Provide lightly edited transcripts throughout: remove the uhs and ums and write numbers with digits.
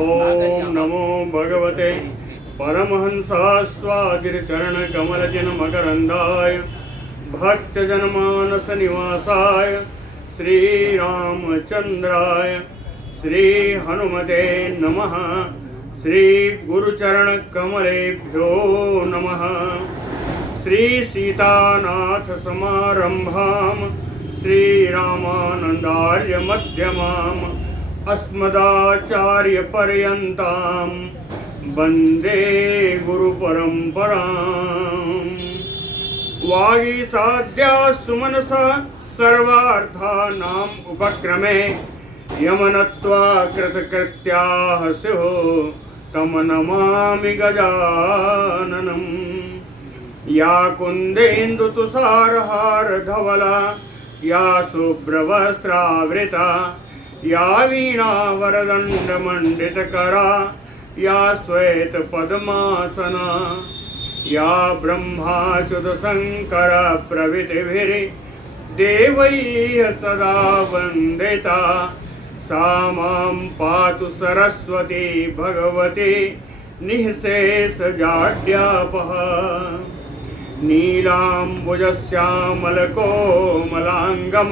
ओम नमो भगवते परमहंसास्वादिचरणकमलजनमकरन्दाय भक्तजनमानसनिवासाय श्रीरामचन्द्राय श्रीहनुमते नमः। श्रीगुरुचरणकमलेभ्यो नमः। श्रीसीतानाथसमारम्भां श्रीरामानन्दार्यमध्यमाम् अस्मदाचार्यपर्यन्तां वन्दे गुरुपरम्पराम्। वागीसाद्या सुमनसा सर्वार्थानाम् उपक्रमे यमनत्वा कृतकृत्याः स्युः तं नमामि गजाननम्। या कुन्देन्दुतुषारहारधवला या शुभ्रवस्त्रावृता या वीणावरदण्डमण्डितकरा या श्वेतपद्मासना या ब्रह्माच्युतशङ्करप्रभृतिभिर्देवैः सदा वन्दिता सा मां पातु सरस्वती भगवती निःशेषजाड्यापः। नीलाम्बुजश्यामलकोमलाङ्गं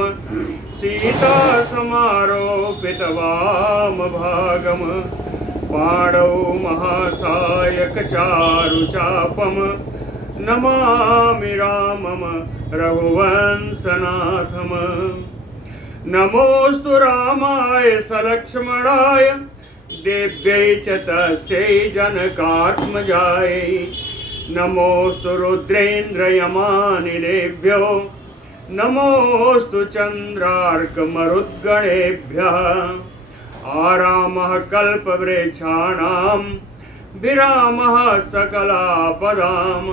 सीतासमारोपितवामभागं पाणौ महासायकचारुचापं नमामि रामं रघुवंशनाथम्। नमोऽस्तु रामाय सलक्ष्मणाय देव्यै च तस्यै जनकात्मजायै। नमोऽस्तु रुद्रेन्द्रयमानिलेभ्यो नमोऽस्तु चन्द्रार्कमरुद्गणेभ्यः। आरामः कल्पवृक्षाणां विरामः सकलापदाम्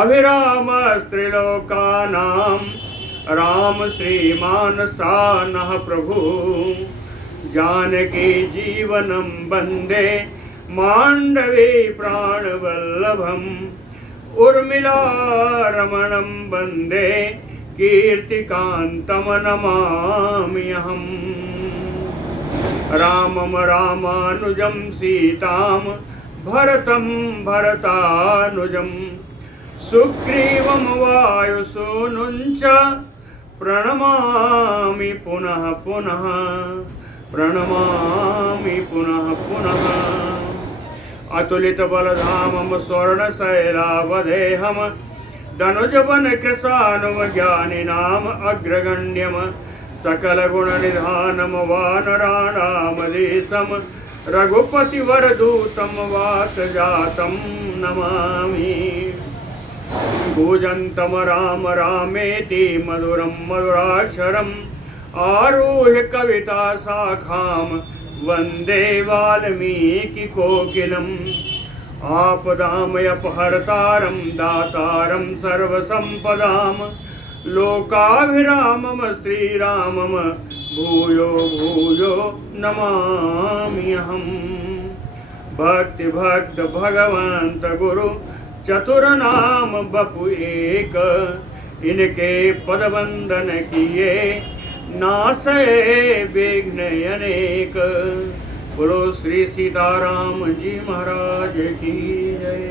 अभिरामस्त्रिलोकानां राम श्रीमान् सा नः प्रभु। जानकी जीवनं वन्दे माण्डवे प्राणवल्लभम् उर्मिलारमणं वन्दे कीर्तिकान्तं नमाम्यहम्। रामं रामानुजं सीतां भरतं भरतानुजं सुग्रीवं वायुसूनुं च प्रणमामि पुनः पुनः प्रणमामि पुनः पुनः। अतुलितबलधामं स्वर्णशैलावदेहं धनुजवनकृशानुज्ञानिनाम् अग्रगण्यं सकलगुणनिधानं वानराणामधीशं रघुपतिवरदूतं वातजातं नमामि। कूजन्तं राम रामेति मधुरं मधुराक्षरम् आरुह्य कविता शाखां वन्दे वाल्मीकिकोकिलम्। आपदामयपहर्तारं दातारं सर्वसम्पदां लोकाभिरामं श्रीरामं भूयो भूयो नमाम्यहम्। भक्तिभक्त भगवन्त गुरु चतुर्नाम बपु एक इनके पदवंदन किए नासे विघ्न अनेक। बोलो श्री सीताराम जी महाराज की जय।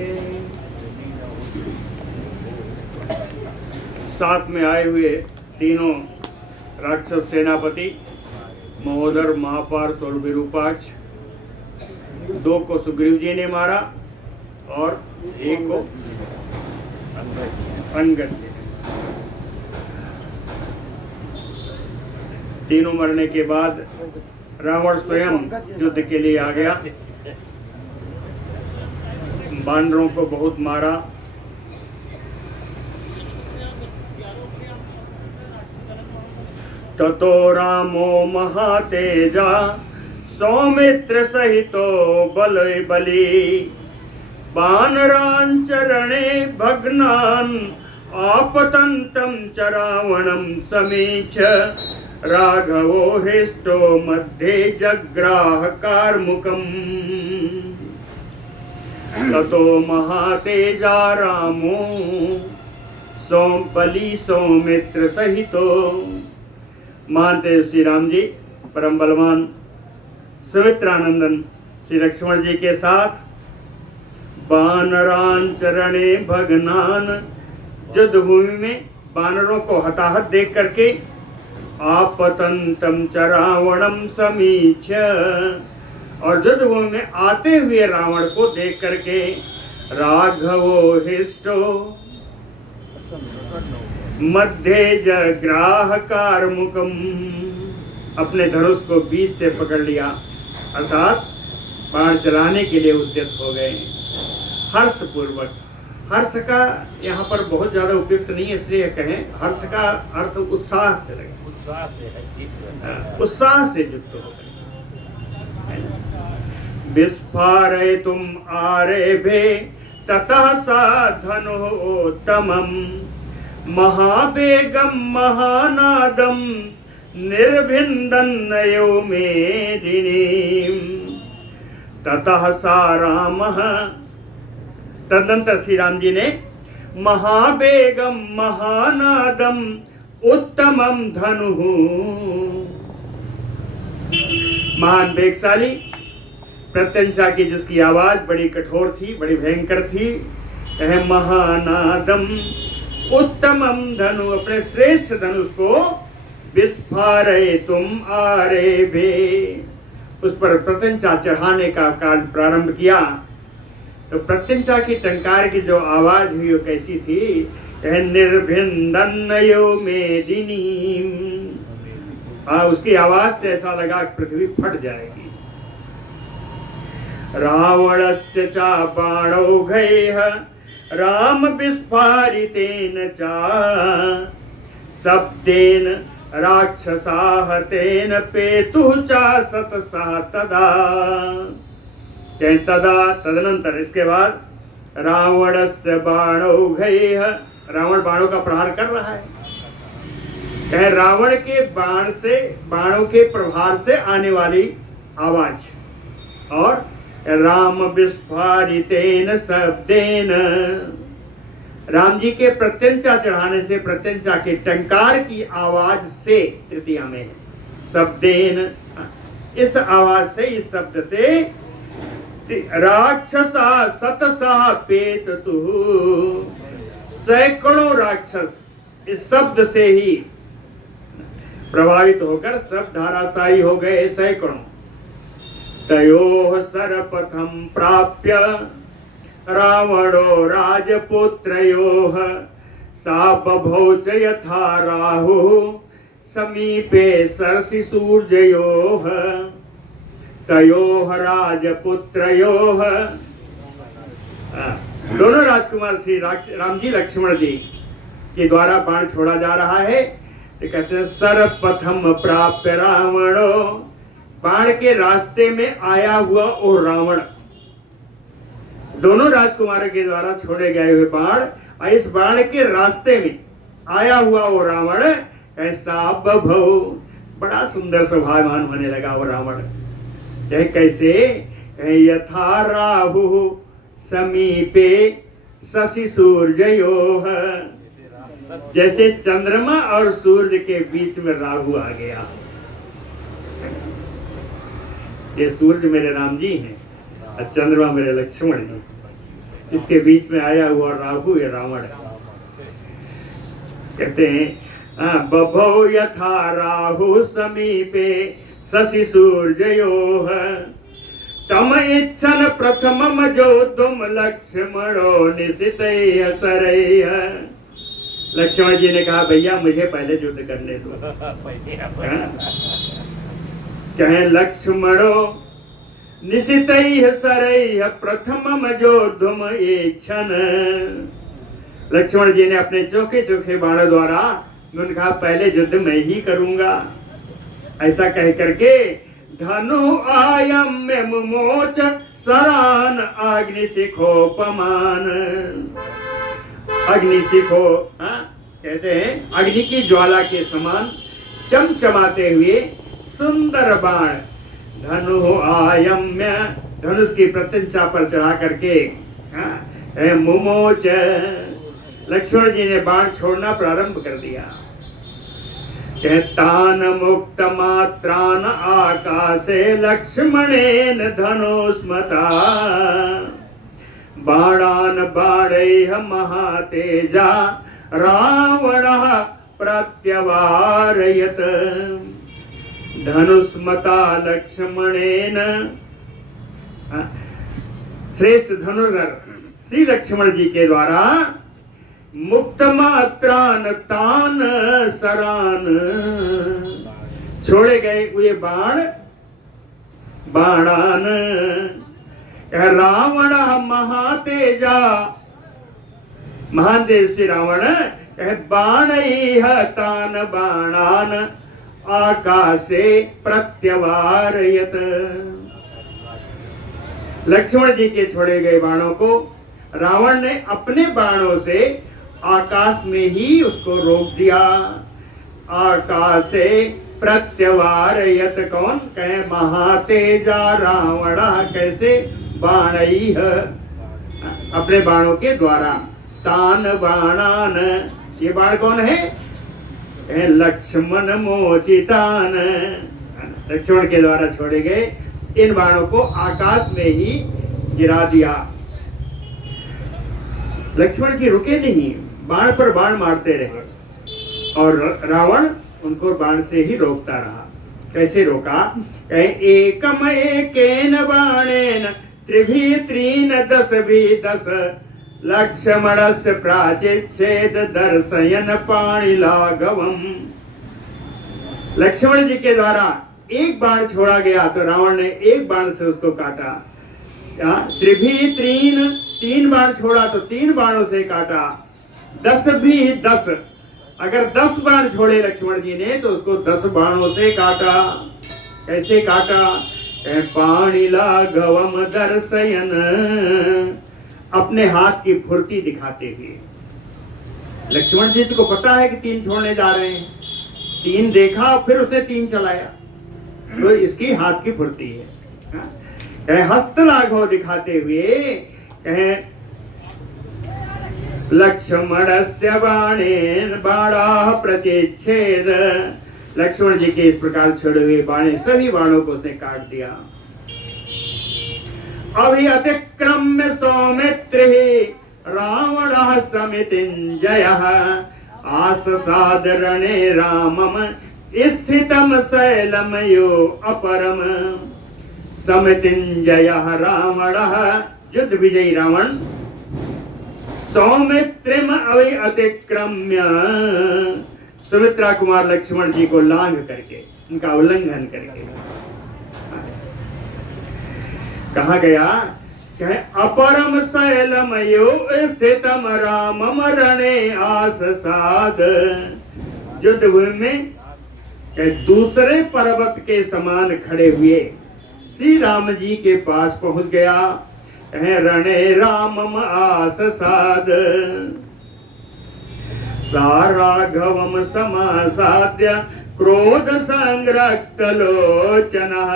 साथ में आए हुए तीनों राक्षस सेनापति महोदर, महापार्श और विरूपाक्ष, दो को सुग्रीव जी ने मारा और एक को अंगद जी। तीनों मरने के बाद रावण स्वयं युद्ध के लिए आ गया। वानरों को बहुत मारा। ततो रामो महातेजा सौमित्र सहितो बलि बली। वानरान् चरणे भग्नान् आपतन्तं च रावणं समीक्ष राघवो हृष्टो मध्ये जग्राह कार्मुकम्। ततो महातेजा रामो बलि सौमित्र सहितो। मानते श्री राम जी परम बलवान सुमित्रानंदन श्री लक्ष्मण जी के साथ वानरान चरणे भगनान, युद्ध भूमि में वानरों को हताहत देख करके आपतंतम च रावणम समीक्ष, और युद्ध भूमि में आते हुए रावण को देख करके राघवो हिष्टो मध्य जग्राह कारमुकम, अपने धनुष को बीच से पकड़ लिया, अर्थात बाण चलाने के लिए उद्यत हो गए हर्ष पूर्वक। हर्ष का यहाँ पर बहुत ज्यादा उपयुक्त नहीं है, इसलिए कहें हर्ष का अर्थ उत्साह से लगे, उत्साह से युक्त हो गए। विस्फारे तुम आरेभे ततः साधनोत्तमम् महावेगम महानादम निर्भिन्दन्नयो मेदिनीम् ततः सा रामः, तदनंतर श्री राम जी ने महावेगम महानादम उत्तमम धनुः, महान वेगशाली प्रत्यंचा की जिसकी आवाज बड़ी कठोर थी, बड़ी भयंकर थी, वह महानादम उत्तमम धनु, अपने श्रेष्ठ धनुष को विस्फारे तुम आरे भे, उस पर प्रत्यंचा चढ़ाने का कार्य प्रारंभ किया। तो प्रत्यंचा की टंकार की जो आवाज हुई वो कैसी थी, निर्भिन्दन्नयो मेदिनी, उसकी आवाज से ऐसा लगा कि पृथ्वी फट जाएगी। रावणस्य च बाणौघैः राम विस्फारितेन च शब्देन राक्षसाः तेन पेतुः च सतसः तदा, तदा तदनंतर इसके बाद रावणस्य बाणौघैः, रावण बाणों का प्रहार कर रहा है, कह रावण के बाण से, बाणों के प्रहार से आने वाली आवाज, और राम विस्फारितेन शब्देन, राम जी के प्रत्यंचा चढ़ाने से, प्रत्यंचा के टंकार की आवाज से, तृतीया में शब्देन, इस आवाज से, इस शब्द से राक्षसा सतसः पेततु, सैकड़ों राक्षस इस शब्द से ही प्रभावित होकर सब धाराशायी हो गए, सैकड़ों। तयोः सरपथं प्राप्य रावणो राजपुत्रयोः सा बभौ च यथा राहुः समीपे सरसि सूर्ययोः तयोः राजपुत्रयोः, दोनों राजकुमार श्री राम जी लक्ष्मण जी के द्वारा बाण छोड़ा जा रहा है। तो कहते हैं सरपथम प्राप्य रावणो, बाण के रास्ते में आया हुआ वो रावण, दोनों राजकुमारों के द्वारा छोड़े गए हुए बाण, और इस बाण के रास्ते में आया हुआ वो रावण ऐसा बभौ, बड़ा सुंदर स्वभाववान होने लगा वो रावण। कैसे, यथा राहु समीपे शशि सूर्ययोः, जैसे चंद्रमा और सूर्य के बीच में राहु आ गया। ये सूर्य मेरे राम जी हैं और चंद्रमा मेरे लक्ष्मण जी, इसके बीच में आया हुआ राहु ये रावण है। कहते हैं बभौ यथा राहु समीपे शशि सूर्ययोः तम इच्छन प्रथमम जो तुम लक्ष्मणो निशितैः सरैः। लक्ष्मण जी ने कहा भैया मुझे पहले युद्ध करने दो। कहें लक्ष्मणो निशितैः सरैः प्रथमम जोद्धुम इच्छन। लक्ष्मण जी ने अपने चोखे चोखे बाणों द्वारा उन्होंने कहा पहले युद्ध मैं ही करूंगा। ऐसा कह करके धनु आयम्य मुमोच सरान अग्निशिखोपमान। अग्निशिखो कहते हैं अग्नि की ज्वाला के समान चमचमाते हुए सुंदर बाण धनु आयम्य, धनुष की प्रत्यंचा पर चढ़ा करके मुमोच, लक्ष्मण जी ने बाण छोड़ना प्रारंभ कर दिया। तान मुक्त मात्रान आकाशे लक्ष्मणेन धनुष्मता बाणान बाणैः महातेजा रावणः प्रत्यवारयत। धनुष्मता लक्ष्मणेन, श्रेष्ठ धनुर्धर श्री लक्ष्मण जी के द्वारा मुक्त मात्रान तान सरान छोड़े गए हुए बाणान रावण महातेजा, महान तेज श्री रावण बाणैः तान बाणान आकाशे प्रत्यवारयत। लक्ष्मण जी के छोड़े गए बाणों को रावण ने अपने बाणों से आकाश में ही उसको रोक दिया। आकाशे प्रत्यवारयत, कौन कहे महातेजा रावण, कैसे बाणैः अपने बाणों के द्वारा, तान बाणान, ये बाण कौन है? लक्ष्मण मोचितान, लक्ष्मण के द्वारा छोड़े गए इन बाणों को आकाश में ही गिरा दिया। लक्ष्मण जी रुके नहीं, बाण पर बाण मारते रहे और रावण उनको बाण से ही रोकता रहा। कैसे रोका? एकम एकेन बाणेन त्रिभि त्रीन दश भी दश लक्ष्मणस्य प्राचिच्छेद दर्शयन पाणिलाघवम। लक्ष्मण जी के द्वारा एक बाण छोड़ा गया तो रावण ने एक बाण से उसको काटा। त्रिभी त्रीन, तीन बाण छोड़ा तो तीन बाणों से काटा। दस भी दस, अगर 10 बाण छोड़े लक्ष्मण जी ने तो उसको 10 बाणों से काटा। कैसे काटा? पाणिलाघवम दर्शयन, अपने हाथ की फुर्ती दिखाते हुए। लक्ष्मण जी को पता है कि 3 छोड़ने जा रहे हैं, 3 देखा फिर उसने 3 चलाया, तो इसकी हाथ की फुर्ती है। हस्तलाघव दिखाते हुए कहे लक्ष्मणस्य बाणेन बाणाः प्रचेच्छेद, लक्ष्मण जी के इस प्रकार छोड़े हुए बाणे सभी बाणों को उसने काट दिया। अभि अतिक्रम्य सौमित्रिः रावणः समितिञ्जयः आससाद रणे रामम स्थितम शैलमयो अपरम। समितिञ्जयः रावणः, युद्ध विजयी रावण, सौमित्रिम अभि अतिक्रम्य, सुमित्रा कुमार लक्ष्मण जी को लांघ करके, उनका उल्लंघन करके कहा गया कि अपरम शैलमयो स्थितम रामम रणे आससाद। युद्ध भूमि में दूसरे पर्वत के समान खड़े हुए श्री राम जी के पास पहुंच गया। रणे रामम आससाद साराघवम समासाद्य क्रोध संरक्त लोचनः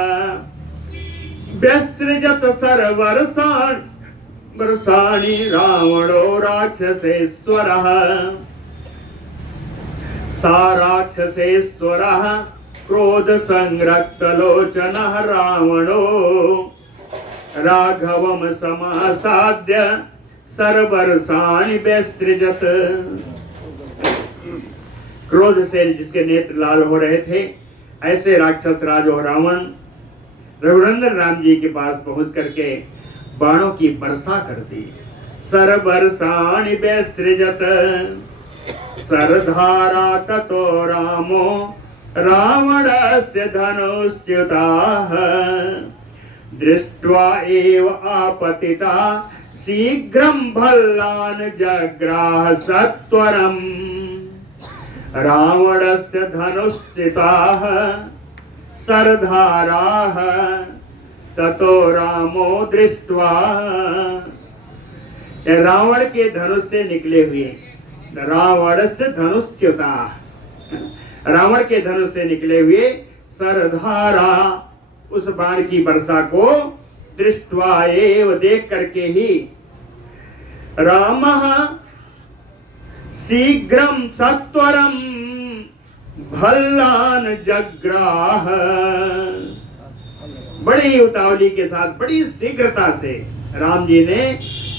व्यसृजत सर्वर्षाणि रावणो राक्षसेश्वरः। सा राक्षसेश्वरः क्रोध संरक्त लोचनः रावणो राघवम समासाद्य सर्वर्षाणि व्यसृजत। क्रोध से जिसके नेत्र लाल हो रहे थे, ऐसे राक्षस राज और रावण रघुनंदन राम जी के पास पहुंच करके बाणों की वर्षा कर दी। सर्वर्षाणि व्यसृजत सरधारा ततो रामो रावणस्य धनुश्च्युताः दृष्ट्वा एव आपतिता शीघ्रं भल्लान् जग्राह सत्वरम्। रावणस्य धनुश्चिताः सरधाराः ततो रामो दृष्ट्वा, रावण के धनुष से निकले हुए, रावणस्य धनुश्च्युताः, रावण के धनुष से निकले हुए सरधारा, उस बाण की वर्षा को दृष्ट्वा एव, देख करके ही, रामः शीघ्रम सत्वरम, भल्लान जग्राह। बड़ी उतावली के साथ, बड़ी शीघ्रता से राम जी ने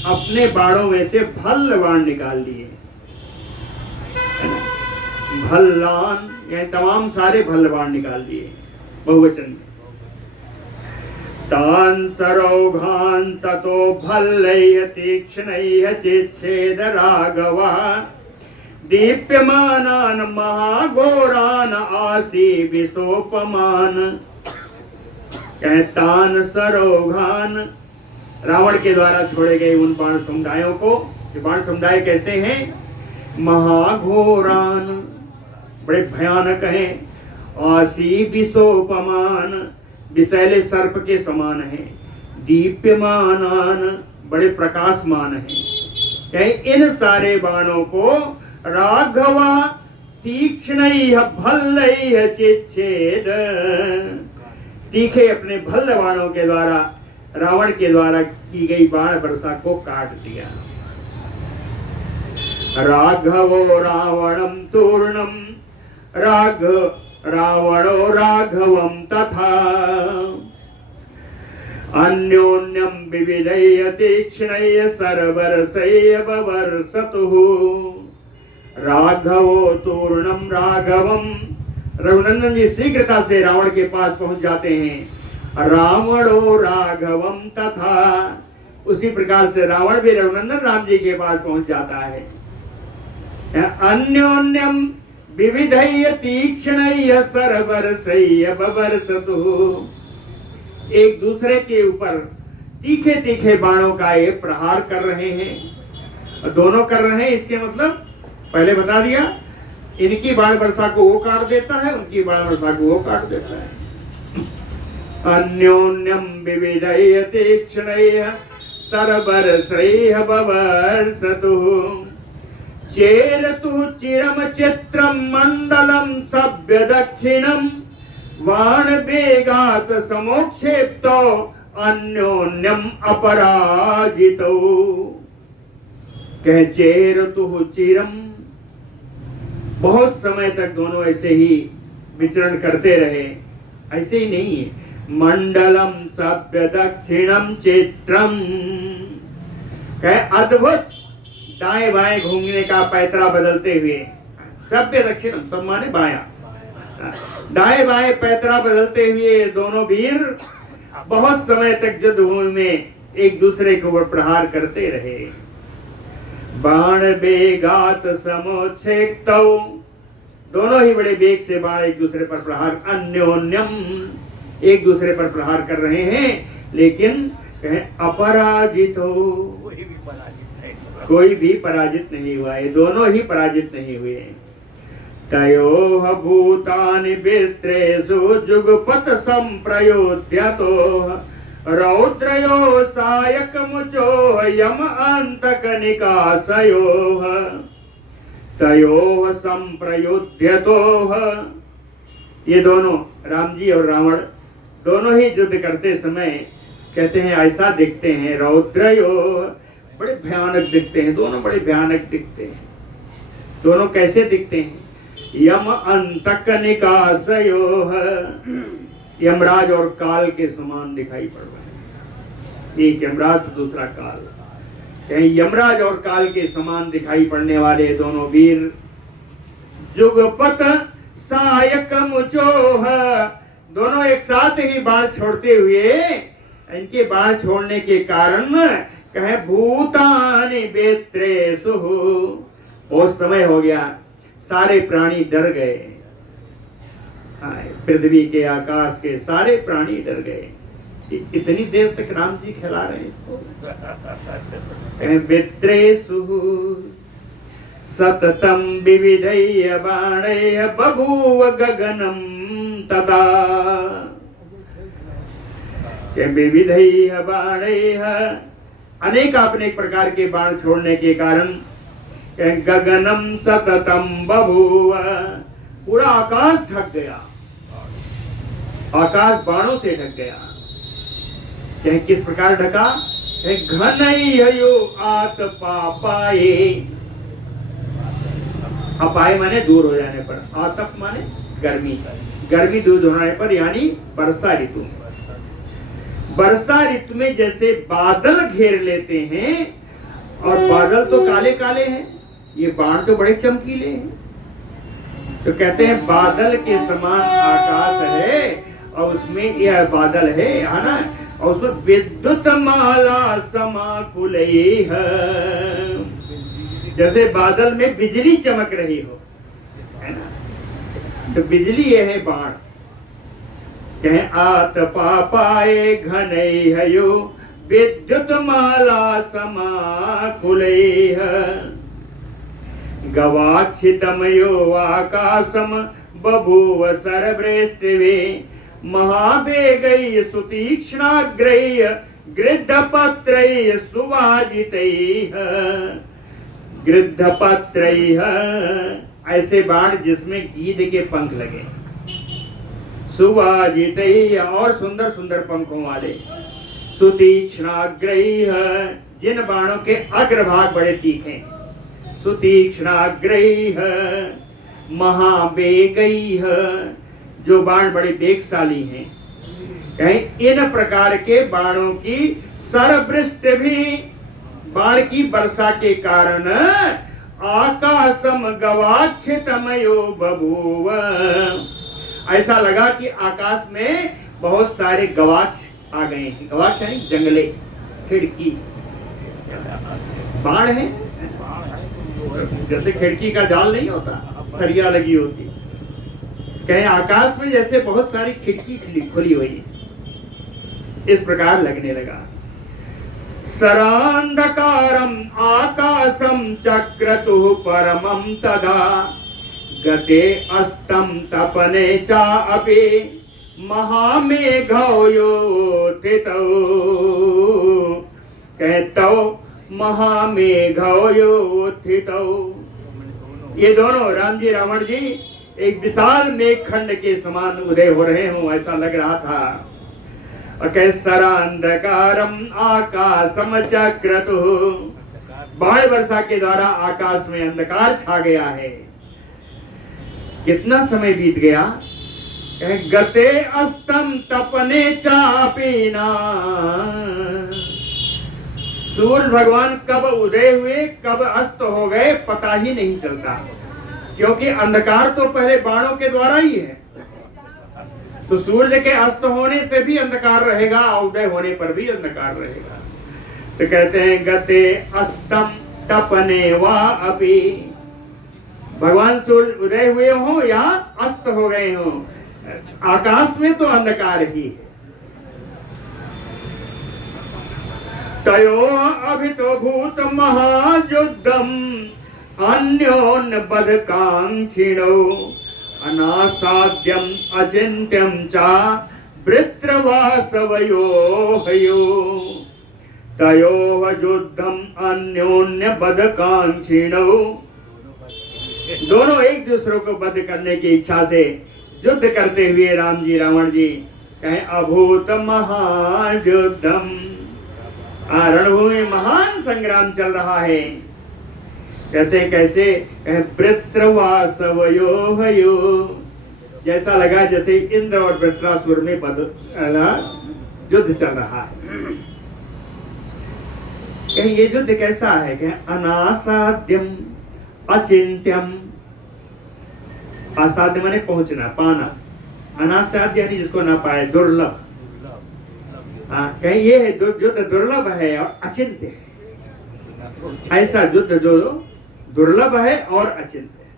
अपने बाणों में से भल्ल बाण निकाल लिए। भल्लान यानी तमाम सारे भल्ल बाण निकाल दिए बहुवचन में। तान सरोघान ततो भल्लैः तीक्ष्णैः चिच्छेद राघवा दीप्यमानान महाघोरान आसी विशोपमान। तान सरोघान, रावण के द्वारा छोड़े गए उन बाण समुदायों को। ये बाण समुदाय कैसे हैं? महाघोरान, बड़े भयानक हैं। आसी विशोपमान, विषैले सर्प के समान है। दीप्यमानान, बड़े प्रकाशमान हैं। इन सारे बाणों को राघवा तीक्ष्णैः भल्लैः चिच्छेद, तीखे अपने भल्ल बाणों के द्वारा रावण के द्वारा की गई बाण वर्षा को काट दिया। राघवो रावणम तूर्णम रावणो राघवम तथा अन्योन्यम विविधैः तीक्ष्णैः सर्वरसैः बवर्षतुः। राघवो तूर्णम राघवम, रघुनंदन जी शीघ्रता से रावण के पास पहुंच जाते हैं। रावणो राघवम तथा, उसी प्रकार से रावण भी रघुनंदन राम जी के पास पहुंच जाता है। अन्योन्यम विविधैः तीक्ष्णैः सर्वरसैः बवर्षतुः, एक दूसरे के ऊपर तीखे तीखे बाणों का ये प्रहार कर रहे हैं। दोनों कर रहे हैं, इसके मतलब पहले बता दिया, इनकी बाण वर्षा को वो काट देता है, उनकी बाण वर्षा को वो काट देता है। अन्योन्यम विविधैः तीक्ष्णैः सर्वरसैः बवर्षतुः चेरतु चिरम चित्रम मंडलम सभ्य दक्षिणम वाणवेगात् समोक्षेप्तो अन्योन्यम अपराजितो। कह चेरतु चिरम, बहुत समय तक दोनों ऐसे ही विचरण करते रहे। ऐसे ही नहीं है, मंडलम सभ्य दक्षिणम चित्रम, कह अद्भुत दाएं बाएं घूमने का पैतरा बदलते हुए। सभ्य दक्षिणम, सब माने बाया, दाएं बाएं पैतरा बदलते हुए दोनों वीर बहुत समय तक युद्ध भूमि में एक दूसरे के ऊपर प्रहार करते रहे। बाण बेगात समोच्छेक्तौ, दोनों ही बड़े वेग से बाण एक दूसरे पर प्रहार, अन्योन्यम, एक दूसरे पर प्रहार कर रहे हैं, लेकिन कहें अपराजित हो, कोई भी पराजित नहीं हुआ। ये दोनों ही पराजित नहीं हुए। तयोः भूतानि वित्रेषु जुगपत संप्रयोध्यतो रौद्रयो सायकमुचो यम अंतकनिकासयोः तयोः संप्रयोध्यतोः। ये दोनों राम जी और रावण दोनों ही युद्ध करते समय कहते हैं ऐसा दिखते हैं, रौद्रयो, बड़े भयानक दिखते हैं, दोनों बड़े भयानक दिखते हैं। दोनों कैसे दिखते हैं? यम अंतकनिकासयोः, यमराज और काल के समान दिखाई पड़ रहा है। एक यमराज तो दूसरा काल, कहीं यमराज और काल के समान दिखाई पड़ने वाले दोनों वीर जुगपत सायकमुचोः, दोनों एक साथ ही बाण छोड़ते हुए, इनके बाण छोड़ने के कारण कहे भूतानि वेत्रेषु, बहुत समय हो गया, सारे प्राणी डर गए। पृथ्वी के, आकाश के सारे प्राणी डर गए। इतनी देर तक राम जी खिला रहे हैं इसको। वेत्रेषु सततम विविधैः बाणैः बभूव गगनम तदा, विविधैः बाणैः, अनेक अनेक प्रकार के बाण छोड़ने के कारण गगनम सततम बभूव, पूरा आकाश ढक गया, आकाश बाणों से ढक गया। किस प्रकार ढका? घनैर्यो आत पापाये, अपाय माने दूर हो जाने पर, आतप माने गर्मी, गर्मी दूर होने पर, यानी वर्षा ऋतु। वर्षा ऋतु में जैसे बादल घेर लेते हैं, और बादल तो काले काले हैं, ये बाण तो बड़े चमकीले हैं, तो कहते हैं बादल के समान आकाश है और उसमें यह बादल है ना, और उसमें विद्युत माला समाकुलई है, जैसे बादल में बिजली चमक रही हो, है ना, तो बिजली ये है बाण। कहें आत पापाए घनई हयो विद्युत माला समाकुलई है, गवाक्षितमयो आकाशम बभूव सरवृष्टिवे, महावेगै सुतीक्ष्णाग्रै गृद्धपत्रै सुवाजितैः, गृद्धपत्रैः ऐसे बाण जिसमें गीध के पंख लगे, सुवाजितैः और सुंदर सुंदर पंखों वाले, सुतीक्ष्णाग्रैः जिन बाणों के अग्रभाग बड़े तीखे, सुतीक्ष्णाग्रैः महावेगैः जो बाण बड़े वेगशाली हैं। कहें इन प्रकार के बाणों की सरवृष्टि भी, बाण की वर्षा के कारण आकाशम गवाक्षितमयो बभूव, ऐसा लगा कि आकाश में बहुत सारे गवाक्ष आ गए हैं। गवाक्ष यानी जंगले, खिड़की, बाण है जैसे खिड़की का जाल नहीं होता, सरिया लगी होती, कहें आकाश में जैसे बहुत सारी खिड़की खुली हुई है, इस प्रकार लगने लगा। सरांधकारम आकाशम चक्रतुः परमं तदा, गते अस्तम तपने चा अपि महामेघौ योत्थितौ, कहतौ महामेघौ योत्थितौ। ये दोनों राम जी रावण जी एक विशाल मेघखंड के समान उदय हो रहे हों, ऐसा लग रहा था। और कह सरांधकारम आकाशम चक्रतुः, बाण वर्षा के द्वारा आकाश में अंधकार छा गया है। कितना समय बीत गया, गते अस्तम तपने चापिना, सूर्य भगवान कब उदय हुए कब अस्त हो गए पता ही नहीं चलता, क्योंकि अंधकार तो पहले बाणों के द्वारा ही है, तो सूर्य के अस्त होने से भी अंधकार रहेगा, उदय होने पर भी अंधकार रहेगा। तो कहते हैं गते अस्तम तपने वा अपि, भगवान सूर्य उदय हुए हो या अस्त हो गए हो, आकाश में तो अंधकार ही है। तयो अभितो भूत महायुद्धम अन्योन्य बधकांक्षिणो, अनासाद्यम अचिंत्यम चा वृत्रवासवयो हयो, तयो युद्धम अन्योन्य बधकांक्षिणो, दोनों एक दूसरे को वध करने की इच्छा से युद्ध करते हुए राम जी रावण जी, कहें अभूत महायुद्धम, रणभूमि महान संग्राम चल रहा है। कहते कैसे, कहें वृत्रवासवयो हयो, जैसा लगा जैसे इंद्र और वृत्रासुर में युद्ध चल रहा है। कहें ये युद्ध कैसा है, कहें अनासाद्यम अचिंत्यम, असाध्य माने पहुंचना पाना, अनासाध्य यानी जिसको ना पाए, दुर्लभ। कहीं ये है युद्ध दुर्लभ है और अचिंत्य है, ऐसा युद्ध जो दुर्लभ है और अचिंत्य है।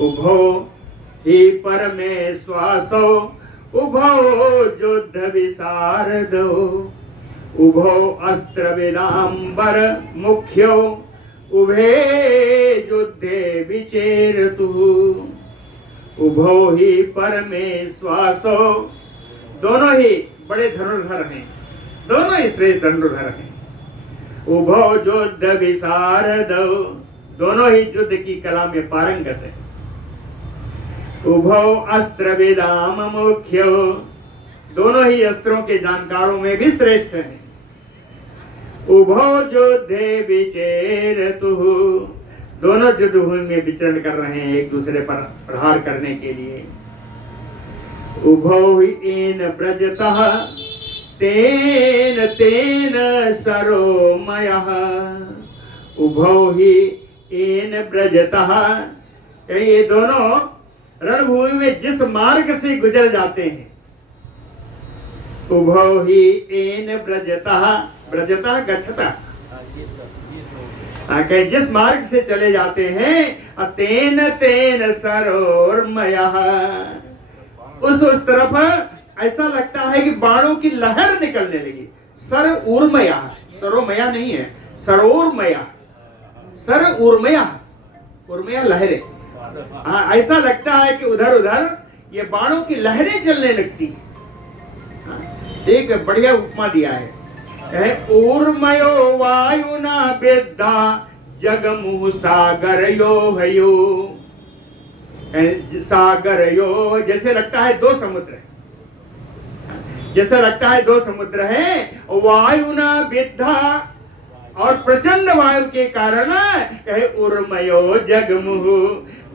उभो ही परमेश्वासो उभो युद्ध विशारदो, उभो अस्त्र विरांबर मुख्यो उभे युद्धे विचेरतु, उभो ही परमेश्वासो, दोनों ही बड़े धनुर्धर हैं, दोनों ही श्रेष्ठ धनुर्धर हैं। उभो युद्ध विशारदो, दोनों ही युद्ध की कला में पारंगत है। उभो अस्त्र विदाम मुख्यो, दोनों ही अस्त्रों के जानकारों में भी श्रेष्ठ हैं। उभो युद्धे विचेरतु, दोनों युद्ध भूमि में विचरण कर रहे हैं एक दूसरे पर प्रहार करने के लिए। उभौ ही एन ब्रजतः तेन तेन सरोमयः। उभौ ही एन ब्रजतः, ये दोनों रणभूमि में जिस मार्ग से गुजर जाते हैं, उभौ ही एन ब्रजतः, ब्रजतः गच्छता, कहीं जिस मार्ग से चले जाते हैं, तेन तेन सरोमयः, उस तरफ ऐसा लगता है कि बाणों की लहर निकलने लगी। सर उर्मया, सरोमया नहीं है, सरोरमया, सर उर्मया, उर्मया लहरें। हाँ, ऐसा लगता है कि उधर उधर ये बाणों की लहरें चलने लगती हैं। एक बढ़िया उपमा दिया है, ऊर्मयो वायुना वेद्धा जगमुह सागरयो भयो। सागरयो, जैसे लगता है दो समुद्र है, जैसा लगता है दो समुद्र है। वायुना वेद्धा, और प्रचंड वायु के कारण उर्मयो जगमुह,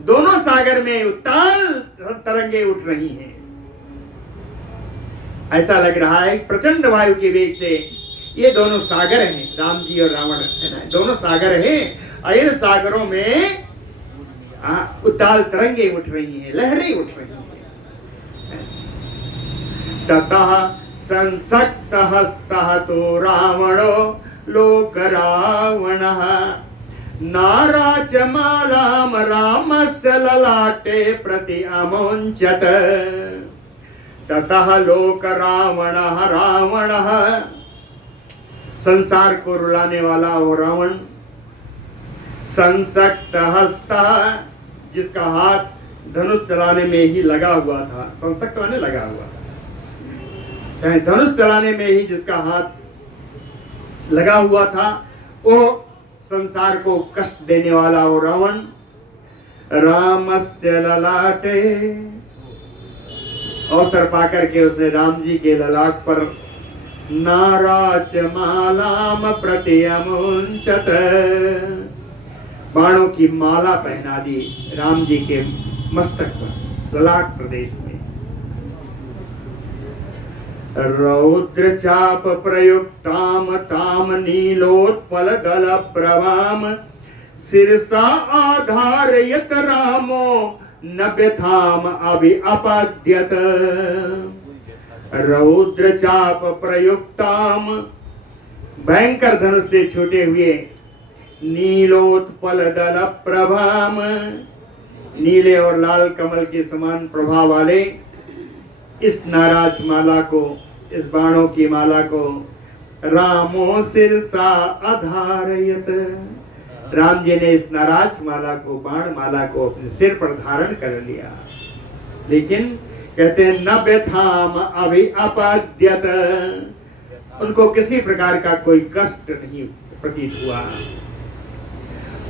दोनों सागर में उताल तरंगे उठ रही हैं। ऐसा लग रहा है प्रचंड वायु के वेग से ये दोनों सागर हैं, राम जी और रावण है ना, दोनों सागर हैं। और इन सागरों में उताल तरंगे उठ रही हैं, लहरें उठ रही हैं। ततः संसक्त हस्तः तो रावणो लोक रावणः नाराचमालां रामस्य ललाटे प्रति अमुञ्चत। ततः लोक रावणः, रावणः संसार को रुलाने वाला वो रावण, संसक्त हस्ता, जिसका हाथ धनुष चलाने में ही लगा हुआ था, संसक्त माने लगा हुआ था, धनुष चलाने में ही जिसका हाथ लगा हुआ था, वो संसार को कष्ट देने वाला वो रावण, रामस्य ललाटे, अवसर पाकर के उसने राम जी के ललाट पर नाराचमालाम प्रति अमुञ्चत, बाणों की माला पहना दी राम जी के मस्तक पर, ललाट प्रदेश में। रौद्र चाप प्रयुक्ताम ताम नीलोत्पल दल प्रभाम शिरसा आधारयत रामो न व्यथाम अभि अपद्यत। रौद्र चाप प्रयुक्ताम, भयंकर धनुष से छूटे हुए, नीलोत्पल दल प्रभाम, नीले और लाल कमल के समान प्रभा वाले इस नाराज माला को, इस बाणों की माला को, रामो सिरसा आधारयत, राम जी ने इस नाराज माला को, बाण माला को अपने सिर पर धारण कर लिया। लेकिन कहते हैं न व्यथाम अभि अपद्यत, उनको किसी प्रकार का कोई कष्ट नहीं प्रतीत हुआ।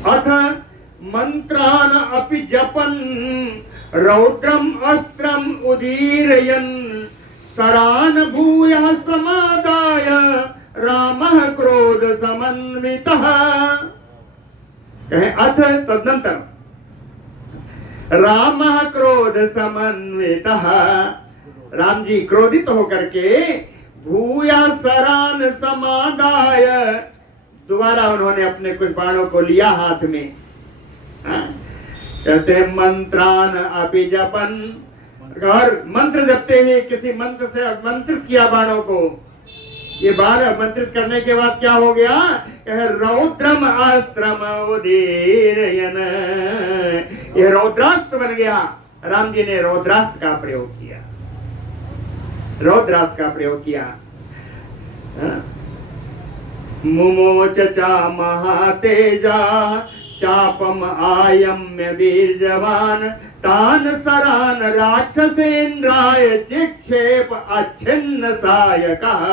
अथ मंत्रान अपि जपन रौद्रम अस्त्रम उदीरयन सरान भूयः समादाय रामः क्रोध समन्वितः। अथ तदनंतर रामः क्रोध समन्वितः, राम जी क्रोधित होकर के भूया सरान समादाय, दोबारा उन्होंने अपने कुछ बाणों को लिया हाथ में। कहते हैं मंत्रान अपि जपन, और मंत्र जपते हुए किसी मंत्र से मंत्रित किया बाणों को। ये बाण मंत्रित करने के बाद क्या हो गया? रौद्रम अस्त्रम उदीरयन, ये रौद्रास्त्र बन गया। राम जी ने रौद्रास्त्र का प्रयोग किया, रौद्रास्त्र का प्रयोग किया। मुमोच चा महातेजा चापम आयम्य वीर जवान तान सरान राक्षसेन्द्राय चिक्षेप अच्छिन्न सायकः।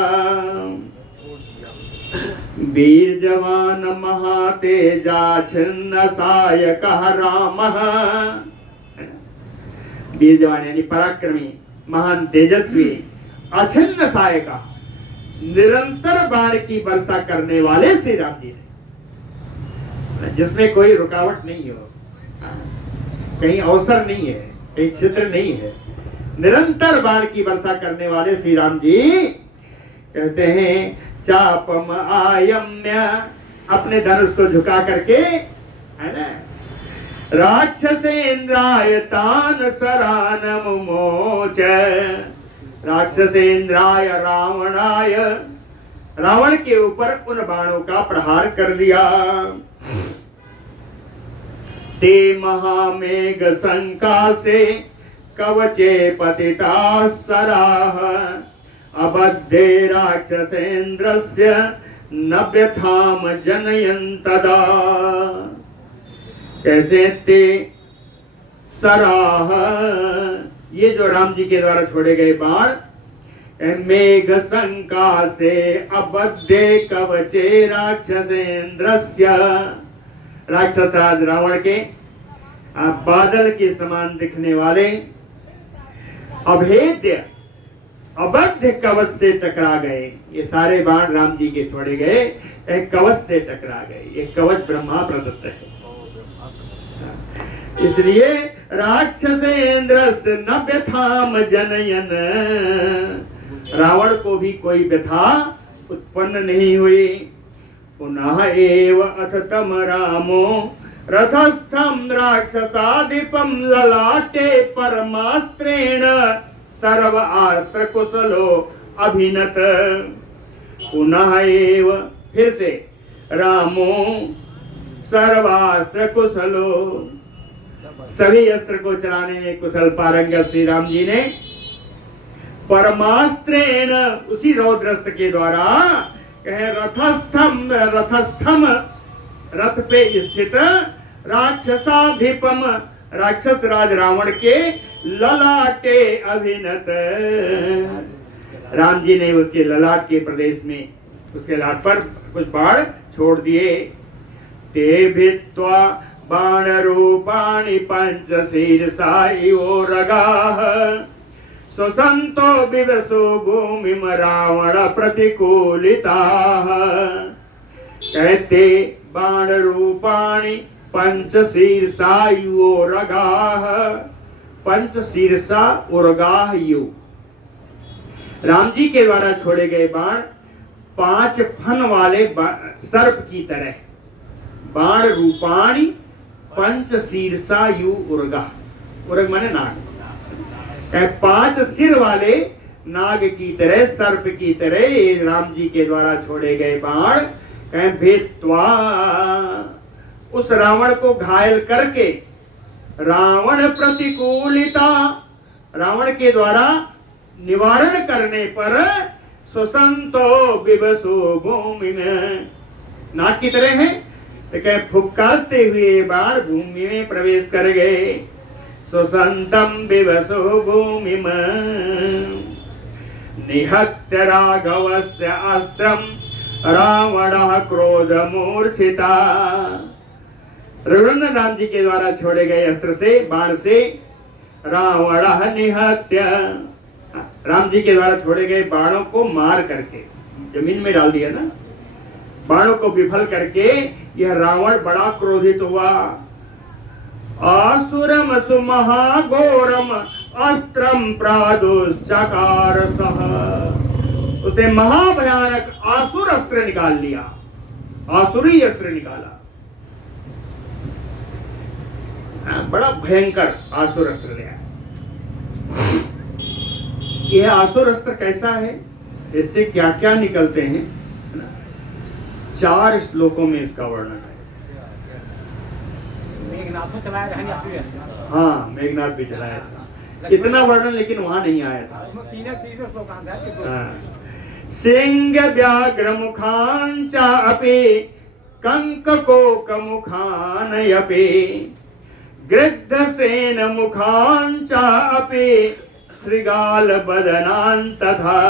वीर जवान महातेजा छिन्न सायकः रामः, वीर जवान यानी पराक्रमी, महान तेजस्वी, अछिन्न सायकः, निरंतर बाण की वर्षा करने वाले श्री राम जी। जिसमें कोई रुकावट नहीं हो, कहीं अवसर नहीं है, कहीं छिद्र नहीं है। निरंतर बाण की वर्षा करने वाले श्री राम जी कहते हैं चापम आयम्य, अपने धनुष को झुका करके, है ना, राक्षसेन्द्राय तान सरान मुमोच, राक्षसेन्द्राय रावणाय, रावण के ऊपर उन बाणों का प्रहार कर दिया। ते महामेघ संकासे कवचे पतिता सराह, अबद्धे राक्षसेन्द्रस्य न व्यथाम जनयन् तदा। कैसे ते सराह, ये जो राम जी के द्वारा छोड़े गए बाण, मेघ संकासे अबद्धे कवचे राक्षसेन्द्रस्य, राक्षसराज रावण के बादल के समान दिखने वाले अभेद्य अबद्ध कवच से टकरा गए। ये सारे बाण राम जी के छोड़े गए एक कवच से टकरा गए। ये कवच ब्रह्मा प्रदत्त है, इसलिए राक्षसेन्द्रस्य न व्यथाम जनयन्, रावण को भी कोई व्यथा उत्पन्न नहीं हुई। पुनः एव अथ तम रामो रथस्थम राक्षसाधिपम ललाटे परमास्त्रेण सर्व अस्त्र कुशलो अभिनत। पुनः एव, फिर से, रामो सर्वास्त्र कुशलो, सभी अस्त्र को चलाने में कुशल पारंगत श्री राम जी ने परमास्त्रेण, उसी रौद्रस्त्र के द्वारा, कहे रथस्थम, रथस्थम रथ पे स्थित, राक्षसाधिपम, राक्षस राज रावण के ललाटे अभिनत, राम जी ने उसके ललाट के प्रदेश में, उसके लाट पर कुछ बाण छोड़ दिए। ते भित्वा बाण रूपाणि पंचशीर्षा इवोरगाः, स्वसंतो विवसो भूमिम रावण प्रतिकूलिताः। कहते बाण रूपाणि पंचशीर्षा इवोरगाः, पंचशीर्षा उर्गाह यु, राम जी के द्वारा छोड़े गए बाण 5 फन वाले सर्प की तरह, बाण रूपाणि पंचशीर्षा यु उर्गा, उर्ग माने नाग, 5 सिर वाले नाग की तरह, सर्प की तरह राम जी के द्वारा छोड़े गए बाण भित्वा, उस रावण को घायल करके, रावण प्रतिकूलिता, रावण के द्वारा निवारण करने पर, सुसंतो विवसो भूमि में, नाग की तरह है तो क्या फुफकारते हुए बाण भूमि में प्रवेश कर गए। सुसंतम विवसो भूमि में निहत्य राघवस्य अस्त्रम रावणः क्रोध मूर्छिता, रघुनंदन राम जी के द्वारा छोड़े गए अस्त्र से, बाण से रावणः निहत्य, राम जी के द्वारा छोड़े गए बाणों को मार करके जमीन में डाल दिया ना, बाणों को विफल करके यह रावण बड़ा क्रोधित हुआ। आसुरम सुमहाघोरम अस्त्रम प्रादुश्चकार सह, उसने महाभयानक आसुर अस्त्र निकाल लिया, आसुरी अस्त्र निकाला, बड़ा भयंकर आसुर अस्त्र लिया। यह आसुर अस्त्र कैसा है, इससे क्या क्या निकलते हैं, 4 श्लोकों में इसका वर्णन है। हाँ, मेघनाथ भी चलाया था, इतना वर्णन लेकिन वहां नहीं आया था। सिंह व्याघ्र मुखांचा अपि कंक कोक मुखान अपि गृध्र सेन मुखांचा अपि श्रृगाल बदनान् तथा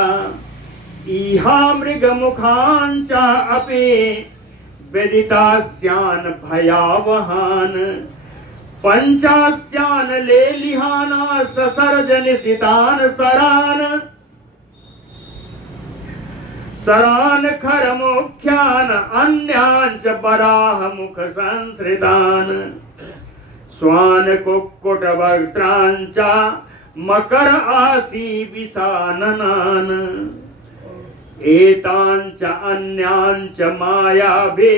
इहा मृग मुखांचा अपि वेदितास्यान् भयावहान् पंचास्यान् लेलिहाना ससर्ज निशितान् सरान् सरान खर मुख्यान अन्यांच बराह मुख संसृतान स्वान कुक्कुट वक्त्रांचा मकर आसी विसाननान एतांच अन्यांच मायाभे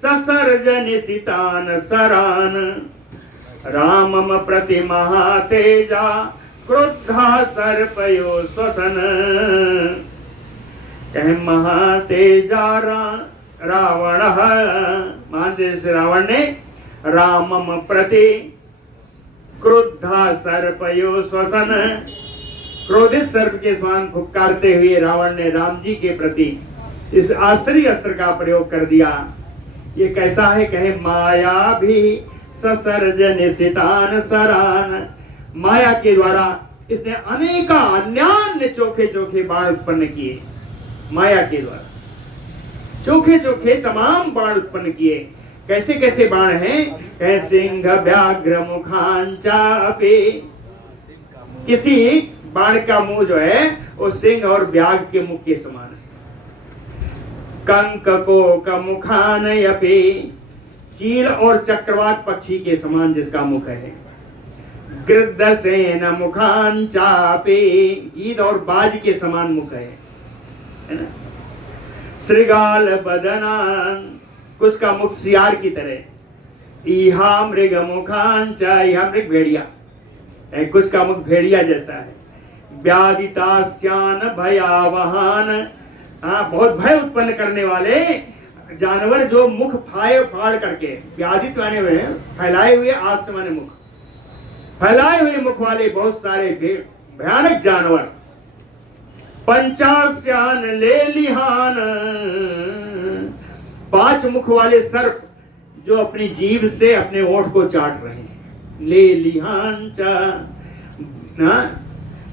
ससर्ज निशितान सरान रामम प्रतिमहा तेजा क्रुद्धा सर्पयो स्वसन कह महातेजा रावण महातेज रावण ने रामम प्रति क्रुद्धा सर्पयो स्वसन क्रोधित सर्प के समान फुफकारते हुए रावण ने राम जी के प्रति इस आस्त्री अस्त्र का प्रयोग कर दिया। ये कैसा है? कहे माया भी ससर्ज निशितान सरान, माया के द्वारा इसने अनेका अन्यान्य चोखे चोखे बाण उत्पन्न किए। माया के द्वारा चोखे चोखे तमाम बाण उत्पन्न किए। कैसे कैसे बाण हैं? कहे सिंह व्याघ्र मुखांचापे, किसी बाण का मुंह जो है वो सिंह और व्याघ्र के मुख के समान है। कंक कोक मुखान यपे, चील और चक्रवात पक्षी के समान जिसका मुख है। गृद्ध सेन मुखान चापे, गीध और बाज के समान मुख है ना। श्रृगाल बदनान, कुछ का मुख सियार की तरह। इहा मृग मुखान चा, इहा मृग भेड़िया, कुछ का मुख भेड़िया जैसा है। व्याधितास्यान भयावहान, बहुत भय उत्पन्न करने वाले जानवर जो मुख फाड़ करके, व्याधित माने हुए फैलाए हुए, आस माने मुख, फैलाए हुए मुख वाले बहुत सारे भयानक जानवर। पंचास्यान लेलिहान, 5 मुख वाले सर्प जो अपनी जीभ से अपने ओठ को चाट रहे हैं। लेलिहान चा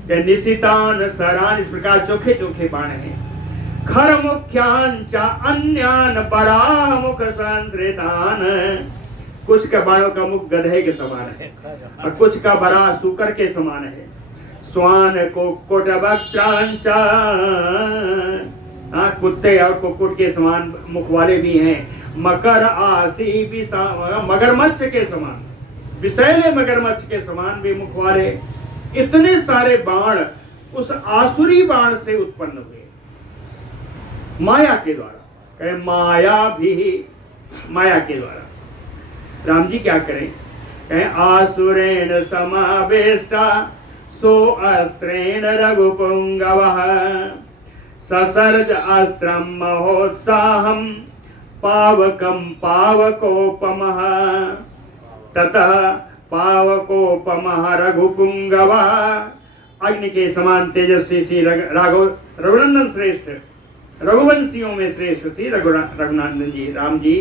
निशितान सरान, इस प्रकार चोखे चोखे बाण हैं। खर मुख्यान चा अन्यान बराह मुख संसृतान, कुछ का बाणों का मुख गधे के समान है और कुछ का बड़ा सूकर के समान है। स्वान कुक्कुट वक्त्रांचा, कुत्ते और कुक्कुट के समान मुख वाले भी हैं। मकर आसी मगरमच्छ के समान, विषैले मगरमच्छ के समान भी मुख वाले। इतने सारे बाण उस आसुरी बाण से उत्पन्न हुए माया के द्वारा। कहे माया भी, माया के द्वारा राम जी क्या करें? कहे आसुरेण समावेष्टा सो अस्त्रेण रघुपुंगवः ससर्ज अस्त्रम महोत्साहम पावकम पावकोपमः ततः पावकोपमः रघुपुंगवः। अग्नि के समान तेजस्वी श्री रघुनंदन श्रेष्ठ, रघुवंशियों में श्रेष्ठ श्री रघुनंदन जी राम जी।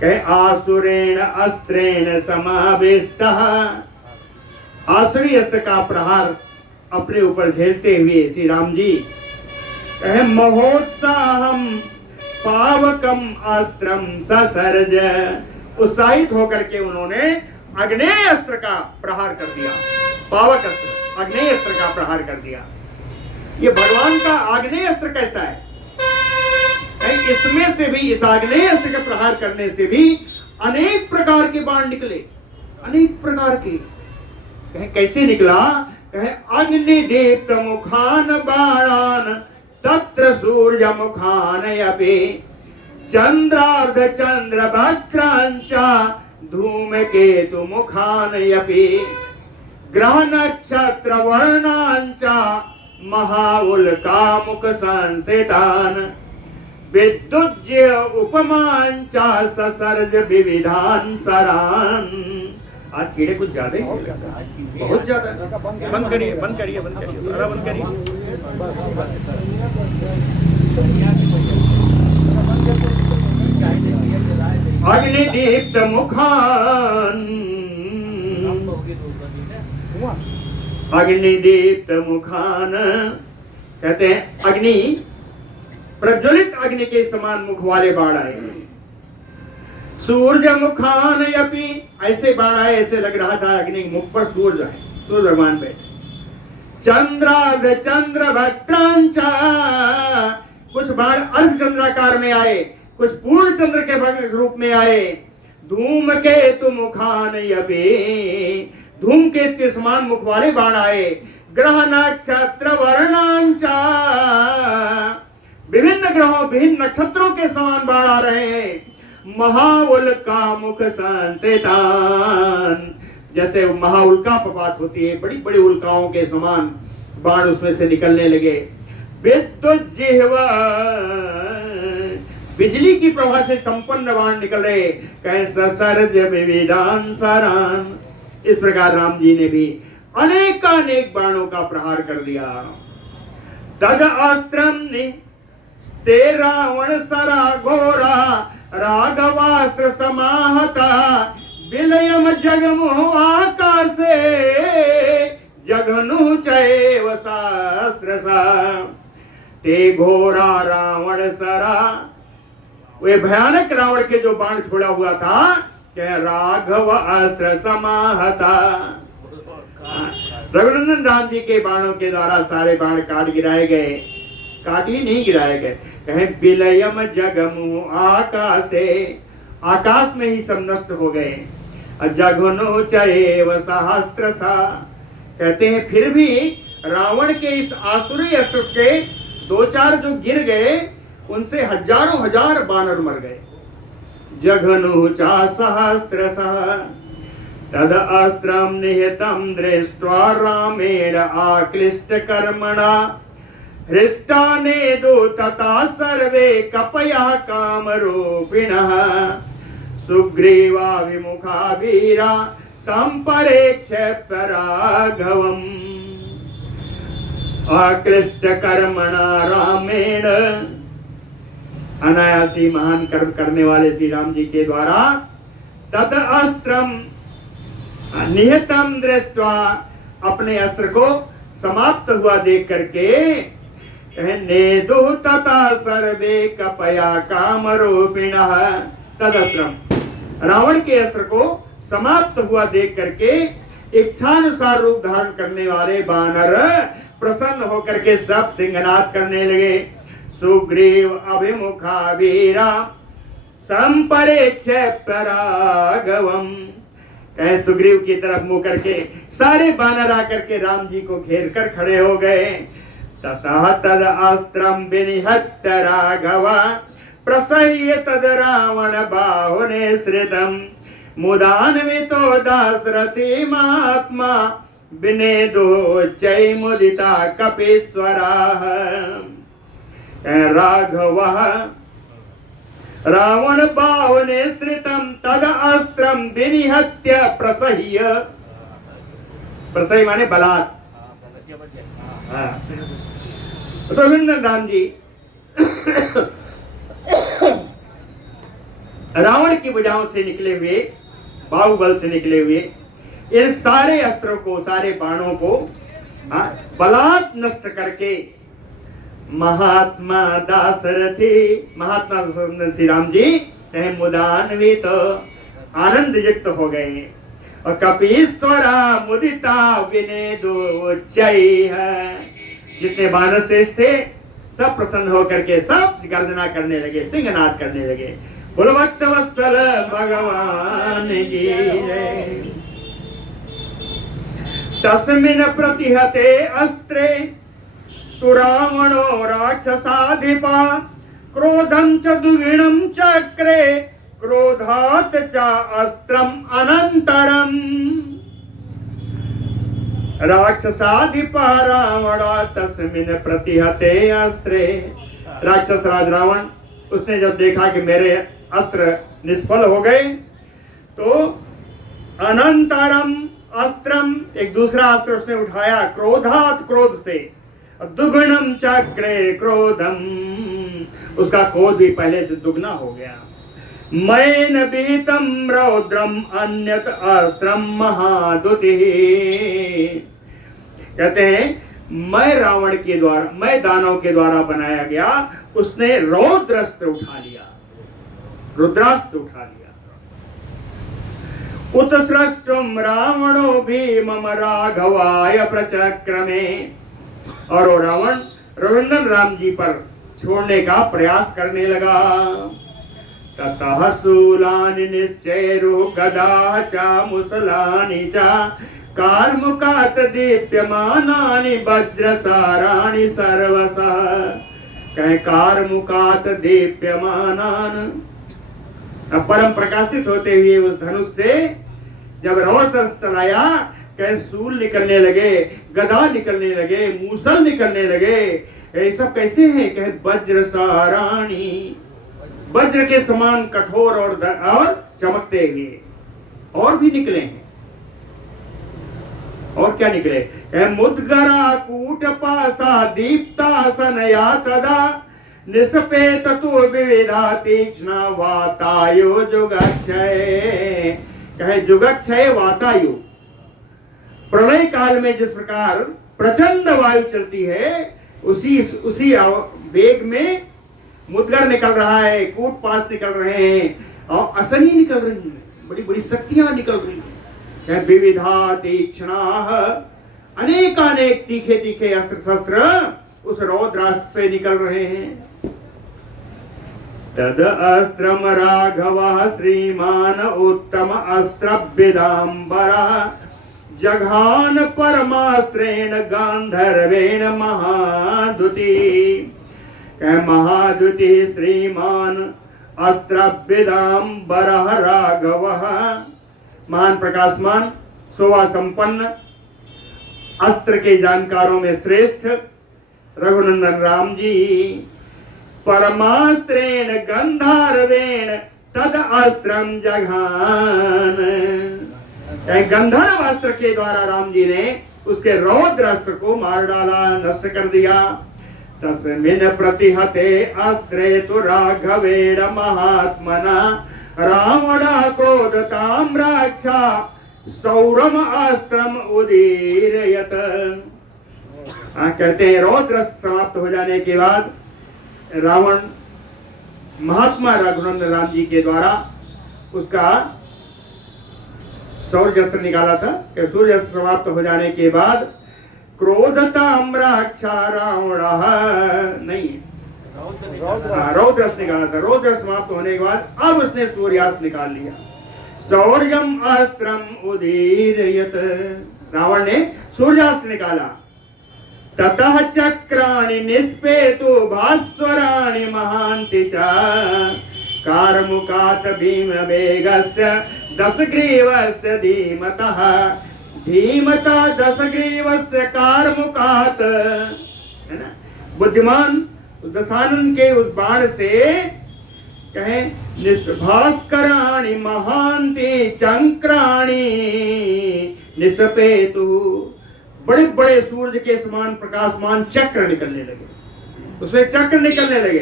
कहे आसुरेण अस्त्रेण समावेष्टः, आसुरी अस्त्र का प्रहार अपने ऊपर झेलते हुए श्री राम जी। कहे महोत्साहम पावकम अस्त्रम ससर्ज, उत्साहित होकर के उन्होंने अग्नेय अस्त्र का प्रहार कर दिया। पावक अस्त्र, अग्नेय अस्त्र का प्रहार कर दिया। ये भगवान का आग्नेय अस्त्र कैसा है? इसमें से भी, इस आग्नेय अस्त्र का प्रहार करने से भी अनेक प्रकार के बाण निकले, अनेक प्रकार के। कहे कैसे निकला? कहे अग्निदीप्त मुखान बाणान तत्र सूर्य मुखान यपे चंद्रार्ध चंद्र भक्रांचा धूमकेतु मुखान यपि ग्रह नक्षत्र वर्णांचा महाउल्का मुख संस्थितान विद्युज्य उपमांचा ससर्ज विविधान सरान। आज कीड़े कुछ ज्यादा ही, बहुत ज्यादा। बंद करिए, बंद करिए, बंद करिए, सारा बंद करिए। अग्निदीप्त मुखान, अग्निदीप्त मुखान कहते हैं अग्नि, प्रज्वलित अग्नि के समान मुख वाले बाण आए। सूर्य मुखान यपि, ऐसे बाण आए, ऐसे लग रहा था अग्नि मुख पर सूर्य है, सूर्य भगवान बैठे। चंद्रार्ध चंद्र भक्त्रांचा, कुछ बाण अर्धचंद्राकार में आए, कुछ पूर्ण चंद्र के रूप में आए। धूमकेतु मुखान यपे, धूमकेतु के समान मुख वाले बाण आए। ग्रह नक्षत्र वर्णांचा, विभिन्न ग्रहों विभिन्न नक्षत्रों के समान बाण आ रहे हैं। महाउल्का मुख संतेतान, जैसे महाउल्कापात होती है, बड़ी बड़ी उल्काओं के समान बाण उसमें से निकलने लगे। विद्युत जिह्वा, बिजली की प्रभा से संपन्न बाण निकल रहे। कैसा सरज विविधान सारान, इस प्रकार राम जी ने भी अनेकानेक बाणों का प्रहार कर दिया। तद अस्त्रम ते रावण सरा घोरा, राघवास्त्र समाहता, विलयम जगमुह आकाशे, जघनु चैव शास्त्रसा। ते घोरा रावण सरा, वे भयानक रावण के जो बाण छोड़ा हुआ था, क्या राघव अस्त्र समाहता, रघुनंदन राम जी के बाणों के द्वारा सारे बाण काट गिराए गए। काट ही नहीं गिराए गए, कहें विलयम जगमु आकाशे, आकाश में ही सब नष्ट हो गए। जघनु चैव सहस्त्रसा, कहते हैं फिर भी रावण के इस आसुरी अस्त्र के दो चार जो गिर गए, उनसे हजारों हजार बानर मर गए। जघनु चा सहस्त्रसा, तद अस्त्रम निहतम दृष्ट्वा रामेण आक्लिष्ट कर्मणा, हृष्टाने दो तथा सर्वे कपयः कामरूपिणः, सुग्रीवा विमुखा वीरा संपरेक्ष्य राघवम्। आक्लिष्ट कर्मणा रामेण, अनायासी महान कर्म करने वाले श्री राम जी के द्वारा, तद अस्त्रम निहतम दृष्ट्वा, अपने अस्त्र को समाप्त हुआ देख करके, नेदु तथा सर्वे कपया कामरूपिणः, तद अस्त्रम, रावण के अस्त्र को समाप्त हुआ देख करके इच्छानुसार रूप धारण करने वाले बानर प्रसन्न होकर के सब सिंहनाद करने लगे। सुग्रीव अभिमुखा वीरा संपरेक्ष्य राघवम्, सुग्रीव की तरफ मुंह करके सारे बानर आकर के राम जी को घेर कर खड़े हो गए। ततः तद अस्त्रम विनिहत्य राघव, प्रसह्य तद रावण बाहुने श्रितम, मुदान्वितो दाशरथी महात्मा, विनेदो चै मुदिता कपीश्वराः। राघवः रावण बाहुने श्रितम तद अस्त्रम विनिहत्य प्रसह्य, प्रसह्य माने बलात्। रघुनंदन राम जी रावण की भुजाओं से निकले हुए, बाहुबल से निकले हुए इन सारे अस्त्रों को, सारे बाणों को बलात् नष्ट करके महात्मा दाशरथी, महात्मा श्री राम जी मुदान्वित आनंद युक्त हो गए। और कपीश्वरा मुदिता विनेदो चैः, जितने वानर श्रेष्ठ थे सब प्रसन्न होकर के सब गर्जना करने लगे, सिंहनाद करने लगे। बोलो भक्तवत्सल भगवान की जय। तस्मिन् प्रतिहते अस्त्रे तु रावणो राक्षसाधिपा, क्रोधं च द्विगुणं चक्रे, क्रोधात् च अस्त्रम् अनन्तरम्। राक्षसाधिपा रावण तस्मिन् प्रतिहते अस्त्रे, राक्षस राज रावण उसने जब देखा कि मेरे अस्त्र निष्फल हो गए, तो अनंतरम अस्त्रम, एक दूसरा अस्त्र उसने उठाया, क्रोधात, क्रोध से, दुगुणम चक्रे क्रोधम, उसका क्रोध भी पहले से दुगना हो गया। मैन बीतम रौद्रम अन्यत अस्त्रम महादुति, कहते हैं मैं रावण के द्वारा, मैं दानव के द्वारा बनाया गया, उसने रौद्रास्त्र उठा लिया, रुद्रास्त्र उठा लिया। उत्सृष्टुम रावणो भीमम राघवाय प्रचक्रमे, और वो रावण रघुनंदन राम जी पर छोड़ने का प्रयास करने लगा। ततः शूलानि निश्चैरो गदा च मुसलानि च कार्मुकात् दीप्यमानानि वज्रसाराणि सर्वशः। कहे कार्मुकात् दीप्यमानान, परम प्रकाशित होते हुए उस धनुष से जब रौद्र चलाया, कहे सूल निकलने लगे, गदा निकलने लगे, मूसल निकलने लगे। ये सब कैसे हैं? कहे वज्र साराणी, वज्र के समान कठोर और चमकते हुए। और भी निकले हैं। और क्या निकले? कहे मुद्गरा कूट पासा दीप्ता सनया तदा निस्पेत तु विविधा तीक्ष्णा वातायो जुगक्षय। कहे जुगक्षय वातायु, प्रलय काल में जिस प्रकार प्रचंड वायु चलती है, उसी वेग में मुद्गर निकल रहा है, कूट पास निकल रहे हैं और असनी निकल रही है, बड़ी बड़ी शक्तियां निकल रही है। विविधा तीक्ष्णा, अनेकानेक तीखे तीखे अस्त्र शस्त्र उस रौद्रास्त्र से निकल रहे हैं। तद अस्त्रम राघव श्रीमान उत्तम अस्त्र विदाम्बरा जघान परमास्त्रेण गांधर्वेण महादुति। कह महादुति श्रीमान अस्त्र विदाम्बर राघव, महान प्रकाशमान शोभा संपन्न अस्त्र के जानकारों में श्रेष्ठ रघुनंदन राम जी, परमास्त्रेण गंधर्वेण तद अस्त्रम जघान। गंधर्व अस्त्र के द्वारा राम जी ने उसके रौद्र अस्त्र को मार डाला, नष्ट कर दिया। तस्मिन् प्रतिहते अस्त्रे तु राघवेण महात्मना रावण क्रोधतां रक्षा सौरम अस्त्रम उदीरयत। कहते हैं रौद्र समाप्त हो जाने के बाद रावण महात्मा रघुनंदन राम जी के द्वारा उसका सूर्य अस्त्र निकाला था। कि सूर्य अस्त्र समाप्त हो जाने के बाद क्रोधताम रक्षा रावण नहीं रौद्र अस्त्र निकाला था। रौद्र समाप्त होने के बाद अब उसने सूर्यास्त्र निकाल लिया। शौर्यम अस्त्रम उदीरयत, रावण ने सूर्यास्त्र निकाला। ततः चक्राणि निस्पेतु भास्वराणि महान्ति च कार्मुकात् भीम वेगस्य दशग्रीवस्य धीमतः। धीमता दशग्रीवस्य कार्मुकात्, है ना, बुद्धिमान दशानन के उस बाण से कहें निस्भास्कराणि महान्ति चक्राणि निस्पेतु, बड़े बड़े सूर्य के समान प्रकाशमान चक्र निकलने लगे। उसमें चक्र निकलने लगे।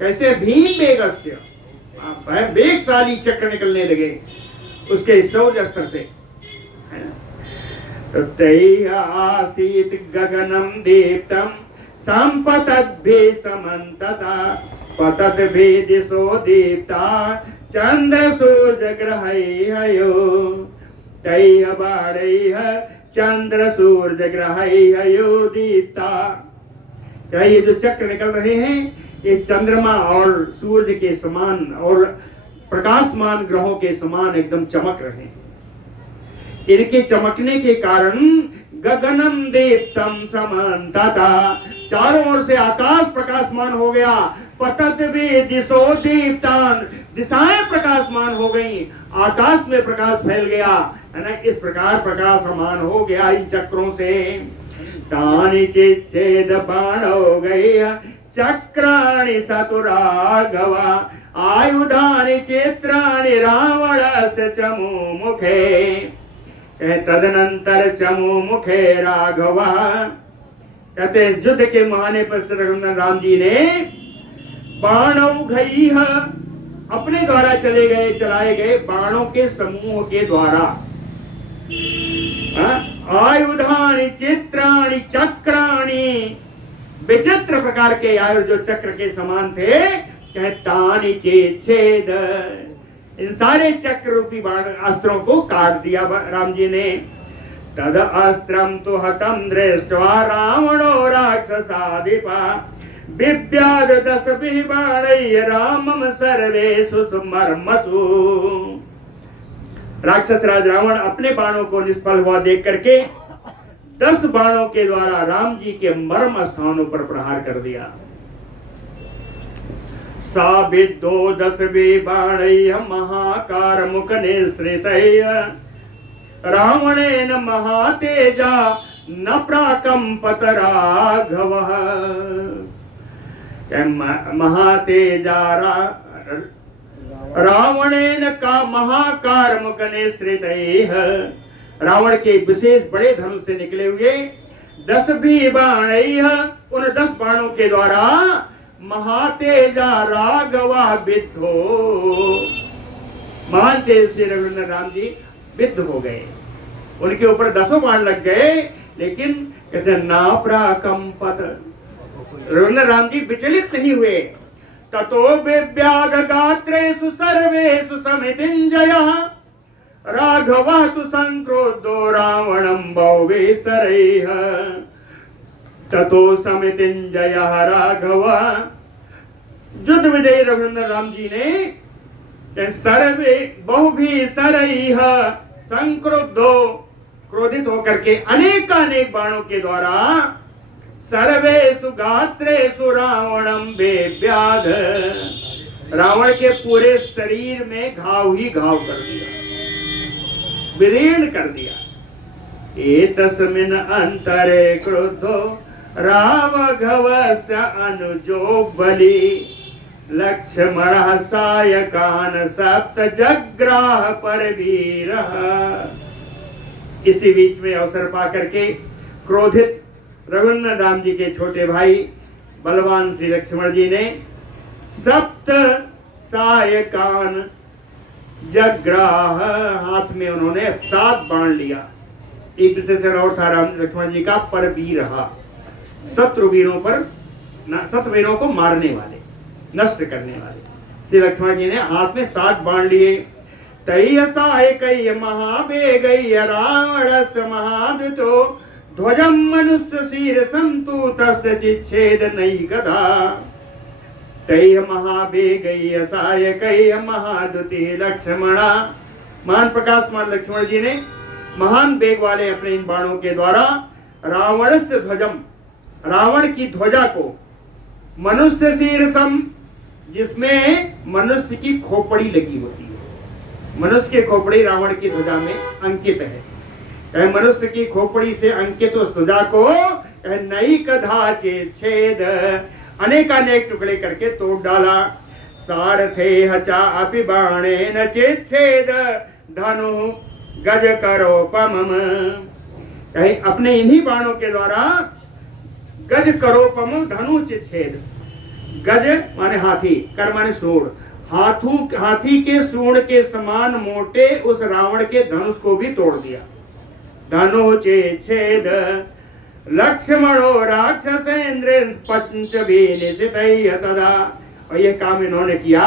कैसे? भीम वेगस्य, वेगशाली चक्र निकलने लगे उसके सूर्य अस्त्र से। ततैः आसीत् गगनं दीप्तं सम्पतद्भिः समन्तता पतद्भिः दिशो दीप्ता चन्द्र सूर्य ग्रहैर्हयो। तैः बाणैः चंद्र सूर्य ग्रहैर्हयो दीप्ता। क्या ये जो चक्र निकल रहे हैं ये चंद्रमा और सूर्य के समान और प्रकाशमान ग्रहों के समान एकदम चमक रहे हैं। इनके चमकने के कारण गगनम दीप्तम समन्तता, चारों ओर से आकाश प्रकाशमान हो गया। पतत भी दिशो दीप्तान, दिशाएं प्रकाशमान हो गई, आकाश में प्रकाश फैल गया, है ना। इस प्रकार प्रकाशमान हो गया इन चक्रों से। तानि चिच्छेद बाणो गई चक्राणि सतुराघव आयुधानि चित्राणि रावणस्य चमु मुखे। तदनंतर चमु मुखे राघव। कहते युद्ध के महाने पर रघुनंदन राम जी ने बाणौघई अपने द्वारा चलाए गए बाणों के समूह के द्वारा आयुधानि चित्राणि चक्राणि, विचित्र प्रकार के आयुध जो चक्र के समान थे, तानि चेच्छेद, इन सारे चक्र रूपी बाण अस्त्रों को काट दिया राम जी ने। तद अस्त्रम तु हतम दृष्ट्वा रावणो राक्षसाधिपा बिभ्याद दस बिबाणय रामम सर्वेषु समर्मसु। राक्षस राज रावण अपने बाणों को निष्फल हुआ देख करके 10 बाणों के द्वारा राम जी के मर्म स्थानों पर प्रहार कर दिया। साबिद्धो 10 बिबाणय महाकार मुख निसृतय रावणेन महातेजा न प्राकंपत राघवः। महातेजा रावणेन का महाकार मुख निसृतैः, रावण के विशेष बड़े धनुष से निकले हुए 10 बिबाणैः, उन 10 बाणों के द्वारा महातेजा राघवा विद्धो, महान तेज से रघुनंदन राम जी विद्ध हो गए। उनके ऊपर 10 बाण लग गए, लेकिन कहते ना प्राकंपत, रघुनंदन राम जी विचलित नहीं हुए। ततो बिभ्याद गात्रेषु सर्वेषु समितिञ्जयः राघवः तु संक्रोधो रावणं बहुवेशरैः। ततो समितिञ्जयः राघवः, युद्ध विजयी रघुनंदन राम जी ने सर्वे बहुभिशरैः संक्रुद्धो, क्रोधित होकर के अनेकानेक बाणों के द्वारा सर्वेषु गात्रेषु रावणं बिभ्याद, रावण के पूरे शरीर में घाव ही घाव कर दिया, विदीर्ण कर दिया। एतस्मिन् अंतरे क्रुद्धो राघवस्य अनुजो बलि लक्ष्मणः सायकान् सप्त जग्राह परवीरः। इसी बीच में अवसर पा करके क्रोधित रघुनंदन राम जी के छोटे भाई बलवान श्री लक्ष्मण जी ने सप्त सायकान जग्राह, हाथ में उन्होंने 7 बाण लिया। एक विशेषण और था राम लक्ष्मण जी का, परवीरः, शत्रुवीरों पर, शत्रुवीरों को मारने वाले, नष्ट करने वाले। श्री लक्ष्मण जी ने हाथ में 7 बाण लिए। तैः सायकैः महावेगैः रावणस्य महादुतो ध्वजं मनुष्य शीर्षं तु तस्य चिच्छेद नैकधा। तैः महावेगैः सायकैः महादुते लक्ष्मणा, महान प्रकाशमान लक्ष्मण जी ने महान वेग वाले अपने इन बाणों के द्वारा रावणस्य ध्वजम, रावण की ध्वजा को, मनुष्य शीर्षम, जिसमें मनुष्य की खोपड़ी लगी होती है, मनुष्य की खोपड़ी रावण की ध्वजा में अंकित है। मनुष्य की खोपड़ी से अंकित उस ध्वजा को नई कधा छेद, अनेकानेक टुकड़े करके तोड़ डाला। सारथे हचा अपि बाणेन चेच्छेद धनु गज करोपमम, कहीं अपने इन्हीं बाणों के द्वारा गज करोपम धनु छेद, गज माने हाथी, कर माने सूंड, हाथी के सूंड के समान मोटे उस रावण के धनुष को भी तोड़ दिया। धनु छेद लक्ष्मणो राक्षसेन्द्र पंचभिनिशितैः तदा, और यह काम इन्होंने किया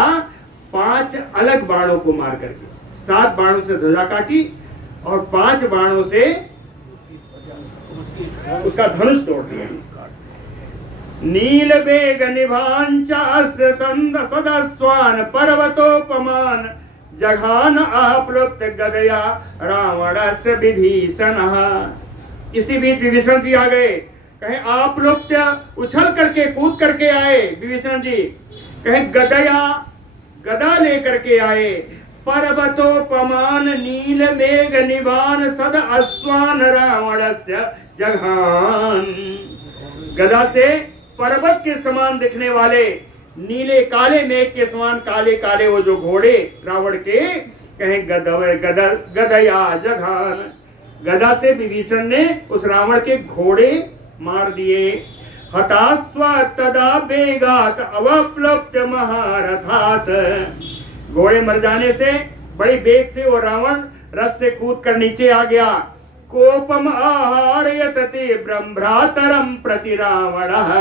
5 अलग बाणों को मार करके। 7 बाणों से ध्वजा काटी और 5 बाणों से उसका धनुष तोड़ दिया। नील वेग निभांच अस्त्र संद सदस्वान पर्वतोपमान जघान अप्लुप्त गदया रावणस्य विभीषणः। इसी बीच विभीषण जी आ गए, कहे आप्लुप्त, उछल करके कूद करके आए विभीषण जी, कहे गदया, गदा लेकर के आए। पर्वतोपमान नील मेघ निभान सद अश्वान रावणस्य जघान, गदा से पर्वत के समान दिखने वाले नीले काले मेघ के समान काले काले वो जो घोड़े रावण के, कहें गदया जघान, गदा से विभीषण ने उस रावण के घोड़े मार दिए। हतास्व तदा वेगात अवप्लुप्त महारथात, घोड़े मर जाने से बड़ी वेग से वो रावण रथ से कूद कर नीचे आ गया। कोपम आहारयत तीव्रम भ्रातरम प्रति रावणः,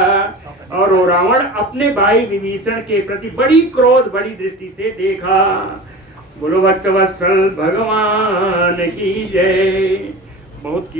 और वो रावण अपने भाई विभीषण के प्रति बड़ी क्रोध बड़ी दृष्टि से देखा। बोलो भक्तवत्सल भगवान की जय। बहुत